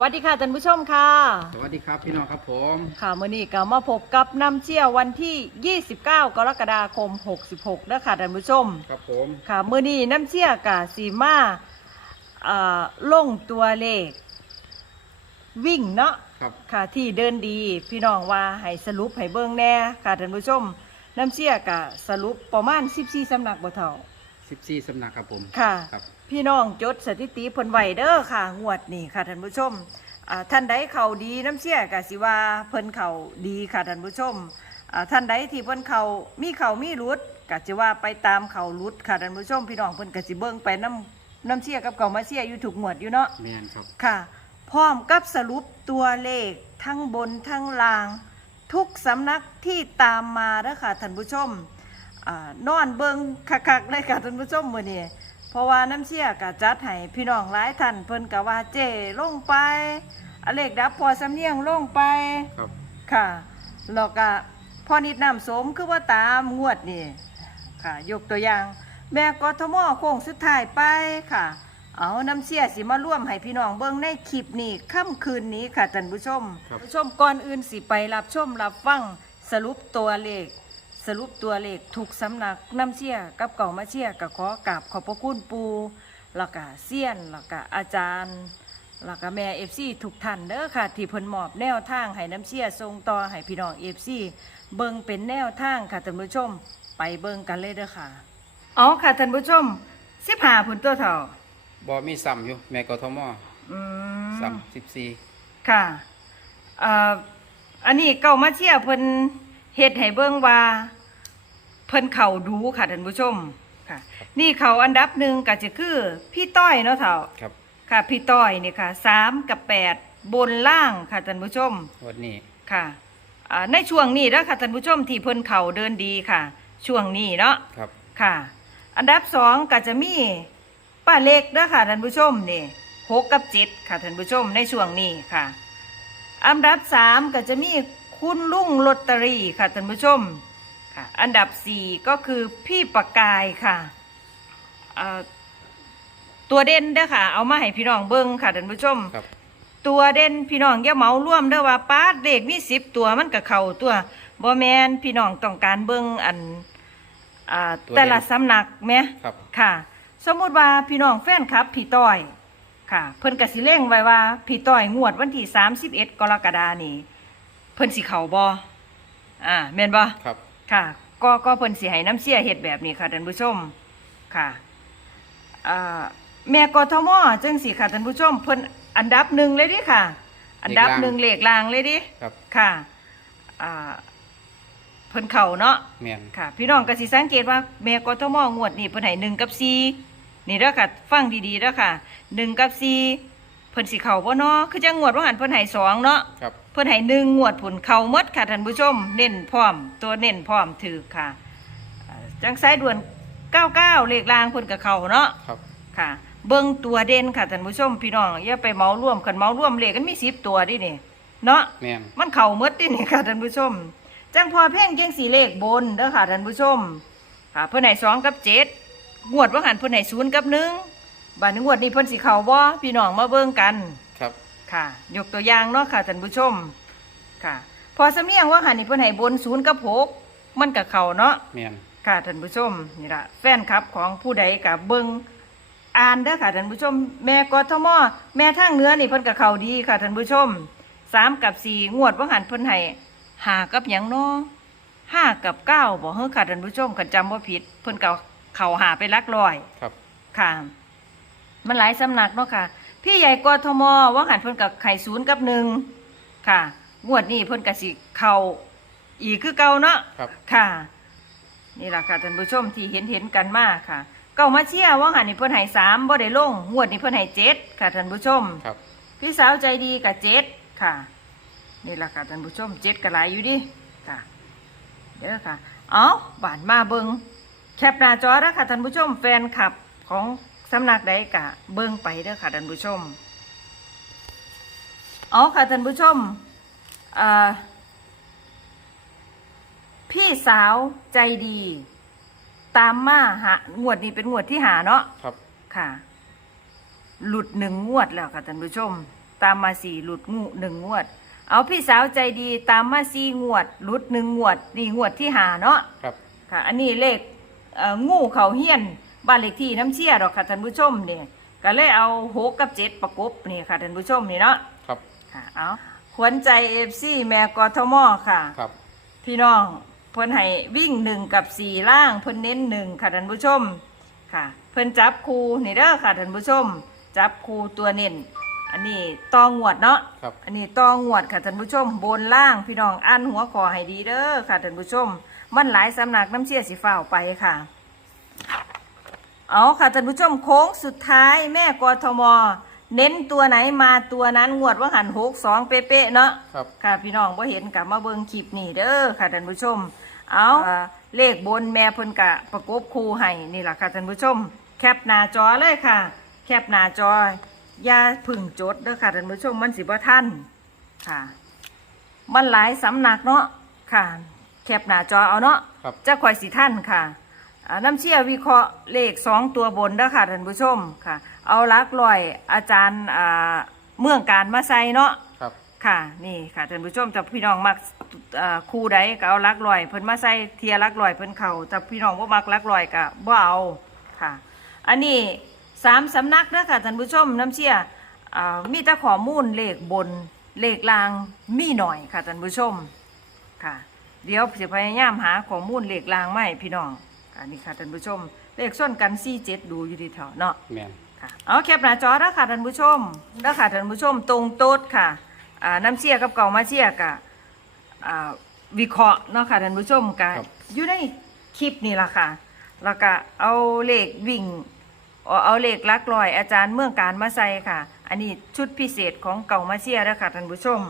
สวัสดีค่ะท่านผู้ชมค่ะสวัสดีครับพี่น้องครับผมค่ะมื่อนี้ก็มาพบกับน้ำเชี่ยววันที่ 29 กรกฎาคม 66แล้วค่ะท่านผู้ชมครับผมค่ะมื่อนี้น้ำเชี่ยกะสีมาอ่าลงตัวเลข วิ่งเนาะครับค่ะที่เดินดีพี่น้องว่าให้สรุปให้เบิ่งแน่ค่ะท่านผู้ชม น้ำเชี่ยกะสรุปประมาณ 14สำนักบ่เท่า 14สำนักครับผมค่ะครับ พี่น้องจดสถิติเพิ่นไว้เด้อค่ะ งวดนี่ค่ะท่านผู้ชมอ่าท่านใดเข้าดีน้ำเชี่ยกะสิว่าเพิ่นเข้าดีค่ะท่านผู้ชมอ่าท่านใดที่เพิ่นเข้ามีเข้ามีรุดกะสิว่าไปตามเข้ารุดค่ะท่านผู้ชม พี่น้องเพิ่นกะสิเบิ่งไปน้ำน้ำเชี่ยกับเก่ามาเชี่ยอยู่ถูกงวดอยู่เนาะแมนครับค่ะ พร้อมกับสรุปตัวเลขทั้งบนทั้งล่าง ทุกสำนักที่ตามมาเด้อค่ะท่านผู้ชมอ่านอนเบิงคักๆเลยค่ะท่านผู้ชมมื้อนี้ เพราะว่าน้ำเชี่ยกะจัดให้พี่น้องหลายท่านเพิ่นกะว่าเจ้ลงไปอเลขดับพอสำเนียงลงไปครับค่ะแล้วก็พอนิดน้ำสมคือว่าตามงวดนี่ค่ะ ยกตัวอย่าง แม่กทมโค้งสุดท้ายไปค่ะ เอาน้ำเสียสิมาร่วมให้พี่น้องเบิ่งในคลิปนี้ค่ำคืนนี้ค่ะท่านผู้ชมครับผู้ชมก่อนอื่นสิไปรับชมรับฟังสรุปตัวเลข สรุปตัวเลขถูกสำนักน้ำเชี่ยกับเก่ามาเชี่ยกับขอกราบขอบพระคุณปูแล้วก็เซียนแล้วก็อาจารย์แล้วก็แม่เอฟซีทุกท่านเด้อค่ะ ที่เพิ่นมอบแนวทางให้น้ำเชี่ยส่งต่อให้พี่น้องเอฟซีเบิ่งเป็นแนวทางค่ะท่านผู้ชม ไปเบิ่งกันเลยเด้อค่ะอ๋อค่ะท่านผู้ชมสิบหาผุนตัวเถ่าบอมีซ้ำอยู่แม่กทมอืมซ้ำ14ค่ะเอ่ออันนี้เก่ามาเชี่ยเพิ่นเฮ็ดให้เบิ่งว่า เพิ่นเข่าดูค่ะท่านผู้ชมค่ะ นี่เขาอันดับหนึ่งก็จะคือ พี่ต้อยเนาะเถ่าครับค่ะ พี่ต้อยนี่ค่ะสามกับแปดบนล่างค่ะท่านผู้ชมวันนี้ค่ะอ่าในช่วงนี้แล้วค่ะท่านผู้ชมที่เพิ่นเข่าเดินดีค่ะ ช่วงนี้เนาะครับค่ะ อันดับสองก็จะมีป้าเล็กนะค่ะท่านผู้ชมนี่หกกับเจ็ดค่ะท่านผู้ชมในช่วงนี้ค่ะ อันดับสามก็จะมีคุณลุงลอตเตอรี่ค่ะท่านผู้ชม ค่ะ อันดับสี่ก็คือพี่ประกายค่ะเอ่อตัวเด่นเด้อค่ะ เอามาให้พี่น้องเบิ้งค่ะท่านผู้ชมครับตัวเด่นพี่น้องอย่าเหมาร่วมเด้อว่าป้าดเลขมีสิบตัวมันก็เข้าตัวบ่แมนพี่น้องต้องการเบิ่งอันอ่าแต่ละสำนักแหมครับค่ะ สมมุติว่าพี่น้องแฟนคลับพี่ต้อยค่ะ เพิ่นก็สิเล่งไว้ว่าพี่ต้อยงวดวันที่31กรกฎานี้เพิ่นสิเข้าบ่อ่าแม่นบ่ครับ ค่ะ ก็ก็เพิ่นสิให้น้ำเสียเฮ็ดแบบนี้ค่ะท่านผู้ชมค่ะอ่าแม่กทมจังสิค่ะท่านผู้ชมเพิ่นอันดับหนึ่งเลยดิค่ะ อันดับหนึ่งเลขลางเลยดิครับค่ะอ่าเพิ่นเข่าเนาะแมนค่ะ พี่น้องก็สิสังเกตว่าแม่กทมงวดนี่เพิ่นให้หนึ่งกับสี่นี่เด้อค่ะฟังดีๆเด้อค่ะหนึ่งกับสี่เพิ่นสิเข่าบ่เนาะคือจังงวดว่าหันเพิ่นให้สองเนาะครับเพิ่นให้หนึ่งงวดผลเข่าหมดค่ะท่านผู้ชม เน้นพร้อม ตัวเน้นพร้อมถือค่ะอ่าจังสายด่วน99เลขรางเพิ่นกับเขาเนาะครับค่ะ เบิ่งตัวเด่นค่ะท่านผู้ชมพี่น้องอย่าไปเมาร่วมกันเมาร่วมเลขกันมี10ตัวดินี่เนาะแมนมันเข่าหมดดินี่ค่ะท่านผู้ชม จังพอเพ่งเก่งสีเลขบนเด้อค่ะท่านผู้ชม ค่ะเพิ่นให้สองกับเจ็ดงวดว่าหันเพิ่นให้ศูนย์กับหนึ่งบัดนี้งวดนี้เพิ่นสิเข้าบ่พี่น้องมาเบิ่งกัน ครับค่ะ ยกตัวอย่างเนาะค่ะท่านผู้ชม ค่ะ พอสำเนียงว่าหันนี่เพิ่นให้บนศูนย์กับหกมันกับเขาเนาะแมนค่ะท่านผู้ชมนี่ละแฟนคลับของผู้ใดกับเบิงอ่านเด้อค่ะท่านผู้ชม แม่กทมแม่ทางเหนือนี่เพิ่นกับเขาดีค่ะท่านผู้ชมสามกับสี่งวดว่าหันเพิ่นให้ห้ากับหยังเนาะห้ากับเก้าบอกเฮ้อค่ะท่านผู้ชมคันจำว่าผิด เพิ่นกับเขาหาไปหลักร้อยครับ ค่ะ มันหลายสำนักเนาะค่ะ พี่ใหญ่กทมว่าหันเพิ่นกับไข่ศูนย์กับหนึ่งค่ะงวดนี้เพิ่นกับสิเขาอีกคือเก่าเนาะครับ ค่ะ นี่แหละค่ะท่านผู้ชมที่เห็นเห็นกันมาค่ะเก่ามาเชียร์ว่าหันนี่เพิ่นให้สามบ่ได้ลงงวดนี้เพิ่นให้เจ็ดค่ะท่านผู้ชมครับ พี่สาวใจดีกับเจ็ดค่ะ นี่แหละค่ะท่านผู้ชมเจ็ดก็หลายอยู่ดิค่ะเด้อค่ะ เอาบานมาเบิงแคปหน้าจอแล้วค่ะท่านผู้ชมแฟนคลับของ สำนักใดกะเบิงไปเด้อค่ะท่านผู้ชมเอาค่ะท่านผู้ชมเอ่อพี่สาวใจดี ตามมาหางวดนี้เป็นงวดที่หาเนาะครับค่ะ หลุดหนึ่งงวดแล้วค่ะท่านผู้ชม ตามมาสี่หลุดงูหนึ่งงวด เอาพี่สาวใจดีตามมาสี่งวด หลุดหนึ่งงวด นี่งวดที่หาเนาะครับ ค่ะ อันนี้เลขเอ่องูเขาเฮียน บ้านเลขที่น้ำเชี่ยหรอกค่ะท่านผู้ชมเนี่ยก็เลยเอาหกกับเจ็ดประกบนี่ค่ะท่านผู้ชมนี่เนาะครับ ค่ะเอาขวัญใจเอฟซีแม่กทมค่ะ ครับพี่น้องเพิ่นให้วิ่งหนึ่งกับสี่ล่างเพิ่นเน้นหนึ่งค่ะท่านผู้ชมค่ะ เพิ่นจับคูนี่เด้อค่ะท่านผู้ชม จับคูตัวเน้นอันนี้ตองวดเนาะครับ อันนี้ตองวดค่ะท่านผู้ชม บนล่างพี่น้องอันหัวคอให้ดีเด้อค่ะท่านผู้ชม มันหลายสำนักน้ำเชี่ยสีฟ้าวไปค่ะ เอาค่ะท่านผู้ชมโค้งสุดท้ายแม่กทม เน้นตัวไหนมาตัวนั้นงวดว่าหันหกสองเป๊ะๆเนาะครับ ค่ะพี่น้องบ่เห็นกับมาเบิ่งคลิปนี่เด้อค่ะท่านผู้ชม เอาอ่าเลขบนแม่เพิ่นกะประกบคู่ให้นี่ล่ะค่ะท่านผู้ชม แคปหน้าจอเลยค่ะ แคปหน้าจออย่าพึ่งจดเด้อค่ะท่านผู้ชมมันสิบ่ทันค่ะมันหลายสำนักเนาะค่ะ แคปหน้าจอเอาเนาะครับจะข่อยสิท่านค่ะอ่า น้ำเชี่ยวิเคราะห์เลขสองตัวบนเด้อค่ะท่านผู้ชมค่ะ เอาหลักลอยอาจารย์อ่าเมืองการมาใส่เนาะครับค่ะนี่ค่ะท่านผู้ชมจะพี่น้องมักเอ่อคู่ใดก็เอาหลักลอยเพิ่นมาใส่เทียหลักลอยเพิ่นเขาแต่พี่น้องบ่มักหลักลอยก็บ่เอาค่ะ อันนี้สามสำนักเด้อค่ะท่านผู้ชมน้ำเชี่ยอ่ามีแต่ข้อมูลเลขบนเลขล่างมีหน่อยค่ะท่านผู้ชมค่ะ เดี๋ยวสิพยายามหาข้อมูลเลขล่างมาให้พี่น้อง อันนี้ค่ะท่านผู้ชม เลขส้นกัน47ดูอยู่ที่แถวเนาะแม่นค่ะเอาแคปหน้าจอแล้วค่ะท่านผู้ชมแล้วค่ะท่านผู้ชมตรงโต๊ดค่ะอ่าน้ำเชี่ยกับเก่ามาเชี่ยกะอ่าวิเคราะห์เนาะค่ะท่านผู้ชมกะอยู่ในคลิปนี่ล่ะค่ะ แล้วก็เอาเลขวิ่งเอาเอาเลขลักลอย อาจารย์เมืองการมาใส่ค่ะ อันนี้ชุดพิเศษของเก่ามาเชี่ยแล้วค่ะท่านผู้ชม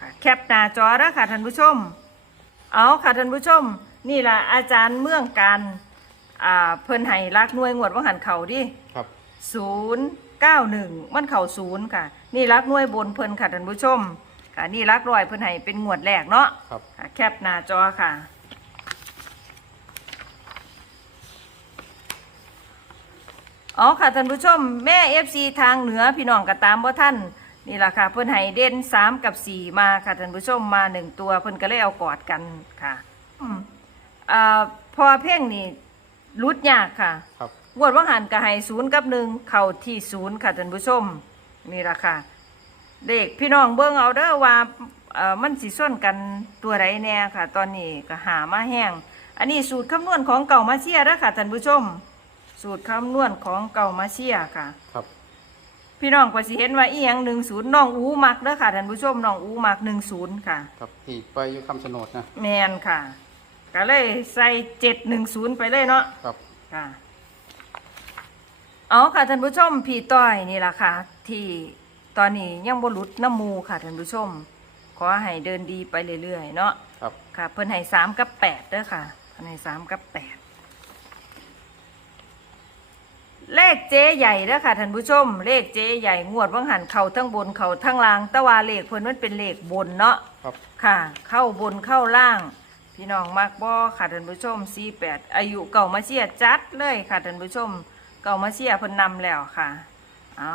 ค่ะแคปหน้าจอแล้วค่ะท่านผู้ชม เอาค่ะท่านผู้ชม นี่ล่ะอาจารย์เมืองการ อ่าเพิ่นให้รักหน่วยงวดว่าหันเขาดิครับศูนย์เก้าหนึ่งมันเข่าศูนย์ค่ะ นี่รักหน่วยบนเพิ่นค่ะท่านผู้ชม ค่ะนี่รักรอยเพิ่นให้เป็นงวดแรกเนาะครับค่ะแคปหน้าจอค่ะอ๋อค่ะท่านผู้ชม แม่เอฟซีทางเหนือพี่น้องก็ตามว่าท่านนี่แหละค่ะเพิ่นให้เด่นสามกับสี่มาค่ะท่านผู้ชมมาหนึ่งตัวเพิ่นก็เลยเอากอดกันค่ะ อืมอ่าพอเพ่งนี่ รุดยากค่ะครับ งวดว่าหันก็ให้ศูนย์กับหนึ่งเข้าที่ศูนย์ค่ะท่านผู้ชมนี่ละค่ะ เด็กพี่น้องเบิ่งเอาเด้อว่าเอ่อมันสิส่วนกันตัวใดแน่ค่ะ ตอนนี้ก็หามาแห้ง อันนี้สูตรคำนวณของเก่ามาเชียเด้อค่ะท่านผู้ชม สูตรคำนวณของเก่ามาเชียค่ะ ครับ พี่น้องก็สิเห็นว่าอีหยังหนึ่งศูนย์น้องอูมักเด้อค่ะท่านผู้ชมน้องอูมักหนึ่งศูนย์ค่ะ ครับที่ไปอยู่คำสนดนะ แมนค่ะ ก็เลยใส่เจ็ดหนึ่งศูนย์ไปเลยเนาะครับ ค่ะ เอาค่ะท่านผู้ชมพี่ต้อยนี่แหละค่ะ ที่ตอนนี้ยังบหลุดน้ำมูค่ะท่านผู้ชม ขอให้เดินดีไปเรื่อยๆเนาะครับ ค่ะ เพิ่นให้สามกับแปดเด้อค่ะเพิ่นให้สามกับแปดเลขเจ๊ใหญ่เด้อค่ะท่านผู้ชม เลขเจ๊ใหญ่งวดว่างหันเข่าทั้งบนเข่าทั้งล่างแต่ว่าเลขเพิ่นมันเป็นเลขบนเนาะครับ ค่ะ เข้าบนเข้าล่าง พี่น้องมักบ่ค่ะท่านผู้ชม48อายุเก่ามาเชียจัดเลยค่ะท่านผู้ชม เก่ามาเชียเพิ่นนำแล้วค่ะ เอา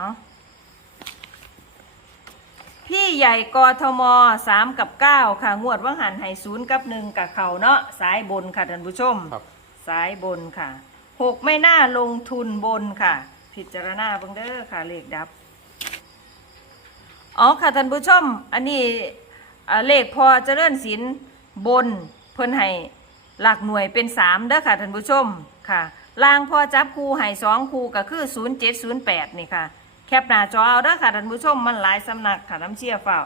พี่ใหญ่กทม3กับ9ค่ะ งวดว่างหันให้ศูนย์กับหนึ่งกับเขาเนาะสายบนค่ะท่านผู้ชมครับ สายบนค่ะหกไม่น่าลงทุนบนค่ะ พิจารณาเบิ่งเด้อค่ะเลขดับ อ๋อค่ะท่านผู้ชม อันนี้อ่าเลขพอเจริญศิลป์บน เพิ่นให้หลักหน่วยเป็นสามเด้อค่ะท่านผู้ชมค่ะล่างพอจับคู่ให้สองคู่ก็คือศูนย์เจ็ดศูนย์แปดนี่ค่ะ แคปหน้าจอเอาเด้อค่ะท่านผู้ชมมันหลายสำนักค่ะน้ำเชี่ยเฝ้า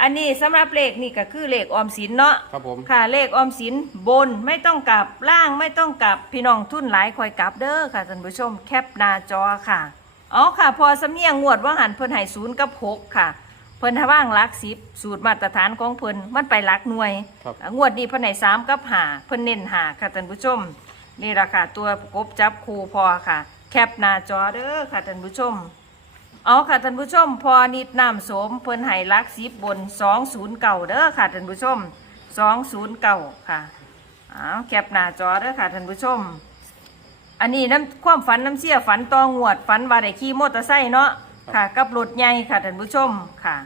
อันนี้สำหรับเลขนี่ก็คือเลขออมสินเนาะครับผมค่ะเลขออมสินบนไม่ต้องกลับล่างไม่ต้องกลับพี่น้องทุนหลายคอยกลับเด้อค่ะท่านผู้ชม แคปหน้าจอค่ะอ๋อค่ะ พอสำเนียงงวดว่าหันเพิ่นให้ศูนย์กับหกค่ะ เพิ่นทว่างหลักสิบสูตรมาตรฐานของเพิ่นมันไปหลักหน่วย ครับอะงวดนี้เพิ่นให้สามกับหาเพิ่นเน้นหาค่ะท่านผู้ชม นี่ราคาตัวประกบจับคูพอค่ะ แคปหน้าจอเด้อค่ะท่านผู้ชม เอาค่ะท่านผู้ชม พอนิดน้ำโสมเพิ่นให้หลักสิบบนสองศูนย์เก่าเด้อค่ะท่านผู้ชมสองศูนย์เก่าค่ะเอาแคปหน้าจอเด้อค่ะท่านผู้ชม อันนี้น้ำความฝันน้ำเสียฝันตองวดฝันว่าได้ขี่มอเตอร์ไซค์เนาะ ค่ะ กับรถใหญ่ค่ะท่านผู้ชมค่ะ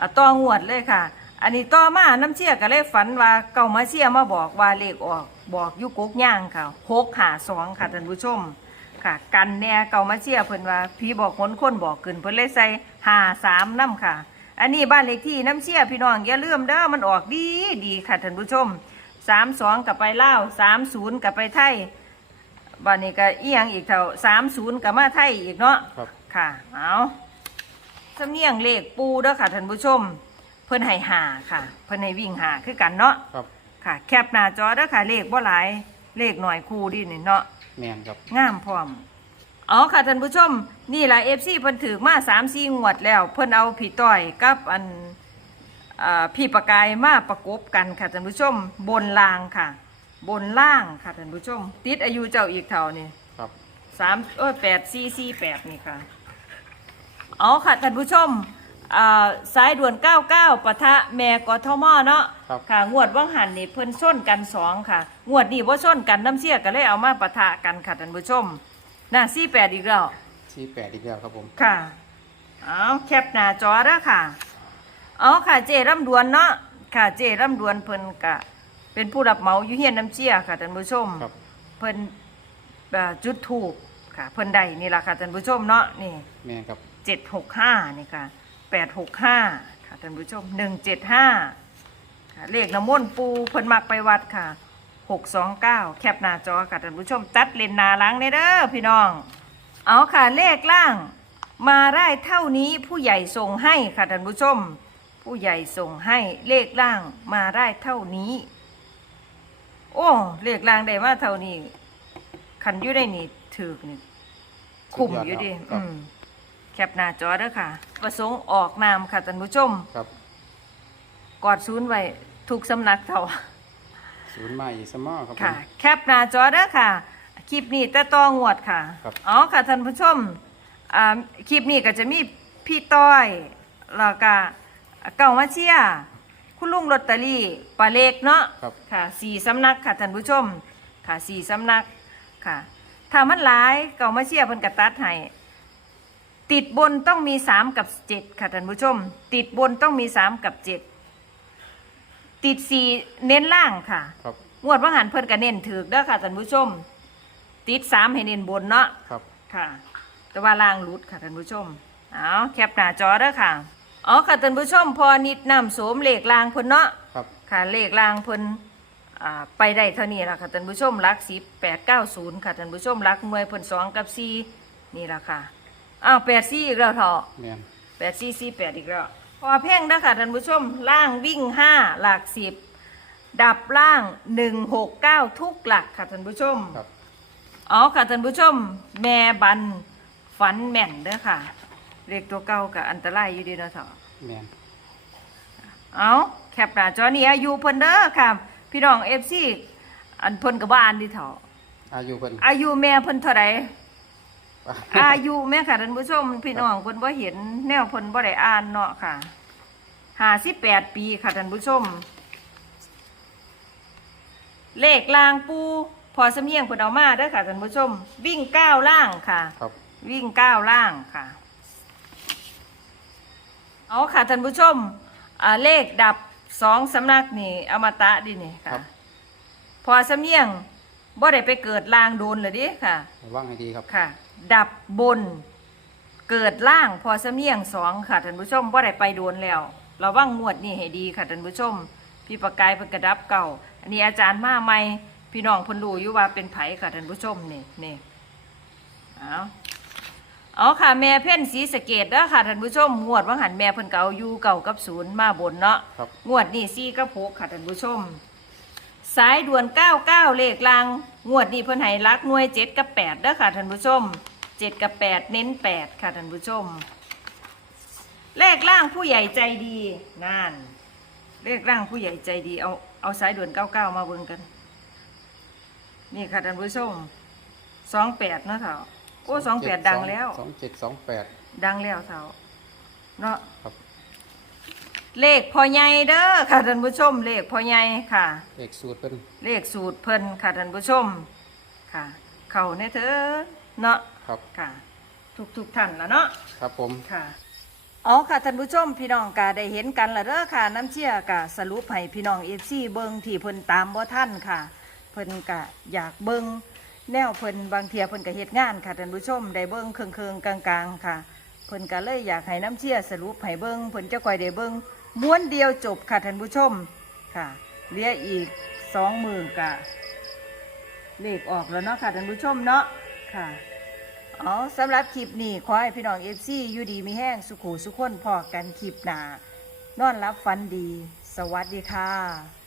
อะต่องวดเลยค่ะ อันนี้ต่อมาน้ำเชี่ยก็เลยฝันว่าเก่ามาเชี่ยมาบอกว่าเลขออกบอกอยุกกย่างค่ะหกหาสองค่ะท่านผู้ชม ค่ะ กันแน่เก่ามาเชี่ยเพิ่นว่าพี่บอกคนคนบอกขึ้นเพิ่นเลยใส่หาสามน้ำค่ะ อันนี้บ้านเลขที่น้ำเชี่ยพี่น้องอย่าลืมเด้อมันออกดีดีค่ะท่านผู้ชมสามสองกับไปเล่าวสามศูนย์กับไปไทยบ้านนี้ก็เอียงอีกเท่าสามศูนย์กับมาไทยอีกเนาะ ครับ ค่ะ เอาสำเนียงเลขปูเด้อค่ะท่านผู้ชม เพิ่นให้หาค่ะ เพิ่นให้วิ่งหาคือกันเนาะครับ ค่ะ แคปหน้าจอเด้อค่ะเลขบ่หลายเลขหน่อยคู่ดินี่เนาะแมนครับ งามพร้อมอ๋อค่ะท่านผู้ชม นี่ล่ะ FC เพิ่นถือมา3 4งวดแล้ว เพิ่นเอาผีต้อยกับอันอ่าพี่ประกายมาประกบกันค่ะท่านผู้ชม บนล่างค่ะ บนล่างค่ะท่านผู้ชม ติดอายุเจ้าอีกเท่านี่ครับ สามโอ้ยแปดสี่สี่แปดนี่ค่ะ อ๋อค่ะท่านผู้ชมอ่าสายด่วน 99ปะทะแม่กทมเนาะครับ ค่ะ งวดว่างหันนี่เพิ่นส้นกันสองค่ะ งวดนี้ว่าส้นกันน้ำเชี่ยก็เลยเอามาปะทะกันค่ะท่านผู้ชมน่ะสี่แปดอีกแล้วที่แปดอีกแล้วครับผม ค่ะ เอาแคปหน้าจอแล้วค่ะ เอาค่ะเจร่ำดวนเนาะ ค่ะเจร่ำดวนเพิ่นกะ เป็นผู้รับเหมาอยู่เฮียนน้ำเชี่ยค่ะท่านผู้ชม ครับ เพิ่นเอ่อจุดถูกค่ะ เพิ่นได้นี่ล่ะค่ะท่านผู้ชมเนาะนี่ แมนครับ เจ็ดหกห้านี่ค่ะแปดหกห้าค่ะท่านผู้ชมหนึ่งเจ็ดห้าค่ะเลขน้ำมนต์ปูเพิ่นมักไปวัดค่ะหกสองเก้าแคปหน้าจอค่ะท่านผู้ชมตัดเลนหนาหล้างในเด้อพี่น้อง เอาค่ะเลขล่าง มาได้เท่านี้ผู้ใหญ่ส่งให้ค่ะท่านผู้ชม ผู้ใหญ่ส่งให้เลขล่างมาได้เท่านี้ โอ้เลขล่างได้มาเท่านี้คันอยู่ได้นี่ถือกนี่คุมอยู่ดิครัอืบม แคปหน้าจอเด้อค่ะ ประสงค์ออกนามค่ะท่านผู้ชม ครับกอดศูนย์ไว้ทุกสำนักเท่า ศูนย์มาอีกสมอครับผม ค่ะ แคปหน้าจอเด้อค่ะ คลิปนี้แต่ตองวดค่ะครับอ๋อค่ะท่านผู้ชมอ่าคลิปนี้ก็จะมีพี่ต้อยแล้วก็เก่ามาเชียร์คุณลุงลอตเตอรี่ปลาเล็กเนาะครับ ค่ะสี่สำนักค่ะท่านผู้ชม ค่ะสี่สำนักค่ะ ถ้ามันหลายเก่ามาเชียร์เพิ่นกระตัดให้ ติดบนต้องมีสามกับเจ็ดค่ะท่านผู้ชม ติดบนต้องมีสามกับเจ็ดติดสี่เน้นล่างค่ะครับ งวดว่าหันเพิ่นก็เน้นถือเด้อค่ะท่านผู้ชม ติดสามให้เน้นบนเนาะครับ ค่ะ แต่ว่าล่างหลุดค่ะท่านผู้ชมเอาแคปหน้าจอเด้อค่ะอ๋อค่ะท่านผู้ชม พอนิดนำโสมเหล็กลางเพิ่นเนาะครับ ค่ะเลขลางเพิ่นอ่าไปได้เท่านี้ล่ะค่ะท่านผู้ชมรักสิบแปดเก้าศูนย์ค่ะท่านผู้ชมรักหน่วยเพิ่นสองกับสี่นี่ล่ะค่ะ อ้าวแปดสี่อีกแล้วเถอะแมนแปดสี่สี่แปดอีกแล้วพอเพ่งเด้อค่ะท่านผู้ชมล่างวิ่งห้าหลักสิบดับล่างหนึ่งหกเก้าทุกหลักค่ะท่านผู้ชม ครับ อ๋อค่ะท่านผู้ชม แม่บันฝันแม่นเด้อค่ะเลขตัวเก่ากับอันตรายอยู่ดีเนาะเถอะ แมนเอาแคปหน้าจอนี้อายุเพิ่นเด้อค่ะ พี่น้อง FC อันเพิ่นก็บ่อ่านดิเถาะอายุเพิ่นอายุแม่เพิ่นเท่าใด อายุแม่ค่ะท่านผู้ชมพี่น้องเพิ่นบ่เห็นแนวเพิ่นบ่ได้อ่านเนาะค่ะ58ปีค่ะท่านผู้ชม เลขลางปูพอสำเนียงเพิ่นเอามาเด้อค่ะท่านผู้ชม วิ่งก้าวล่างค่ะ ครับ วิ่งก้าวล่างค่ะเอาค่ะท่านผู้ชมอ่าเลขดับสองสำนักนี่อมตะดินี่ครัค่ะ บ พอสำเนียง บ่ได้ไปเกิดล่างโดนเลยดิค่ะ ระวังให้ดีครับ ค่ะ ดับบน เกิดล่างพอสำเนียงสองค่ะท่านผู้ชมบ่ได้ไปโดนแล้วระวังงวดนี่ให้ดีค่ะท่านผู้ชม พี่ประกายเพิ่นกระดับเก่า อันนี้อาจารย์มาใหม่พี่น้องเพิ่นรู้อยู่ว่าเป็นไผค่ะท่านผู้ชมนี่นี่เอาเอาค่ะ แม่เพ่นสีสะเกดเด้อค่ะท่านผู้ชม งวดว่าหันแม่เพิ่นเก่าอยู่เก่ากับศูนย์มาบนเนาะครับ งวดนี่ซี่กับหกค่ะท่านผู้ชม สายด่วน 99 เลขลางงวดนี้เพิ่นให้รักหน่วย 7 กับ8เด้อค่ะท่านผู้ชม 7 กับ 8 เน้น 8 ค่ะท่านผู้ชม เลขล่างผู้ใหญ่ใจดีนั่นเลขล่างผู้ใหญ่ใจดีเอาเอาสายด่วน 99 มาเบิ่งกัน นี่ค่ะท่านผู้ชม 28 เนาะเถ่าโอ้ 28 ดังแล้ว สองเจ็ดสองแปดดังแล้วเท่าเนาะ ครับ เลขพอใหญ่เด้อค่ะท่านผู้ชม เลขพอใหญ่ค่ะ เลขสูตรเป็นเลขสูตรเพิ่นค่ะท่านผู้ชมค่ะ เข้าแน่เถอะเนาะครับค่ะททุกทุกๆท่านละเนาะครับผม ค่ะอ๋อค่ะท่านผู้ชมพี่น้องก็ได้เห็นกันและเด้อค่ะ น้ำเชี่ยก็สรุปให้พี่น้องเอฟซีเบิงที่เพิ่นตามบ่ท่านค่ะ เพิ่นก็อยากเบิงแนวเพิ่นบางเทียเพิ่นก็เฮ็ดงานค่ะท่านผู้ชมได้เบิงเคืองๆกลางๆ ค่ะ เพิ่นก็เลยอยากให้น้ำเชี่ยสรุปให้เบิงเพิ่นจะค่อยได้เบิง ม้วนเดียวจบค่ะท่านผู้ชมค่ะเหลืออีกสองมือกะเลขออกแล้วเนาะค่ะท่านผู้ชมเนาะค่ะอ๋อสำหรับคลิปนี้ขอให้พี่น้องเอฟซีอยู่ดีมีแห้งสุขูสุขคนพอกันคลิปหนานอนรับฟันดี สวัสดีค่ะ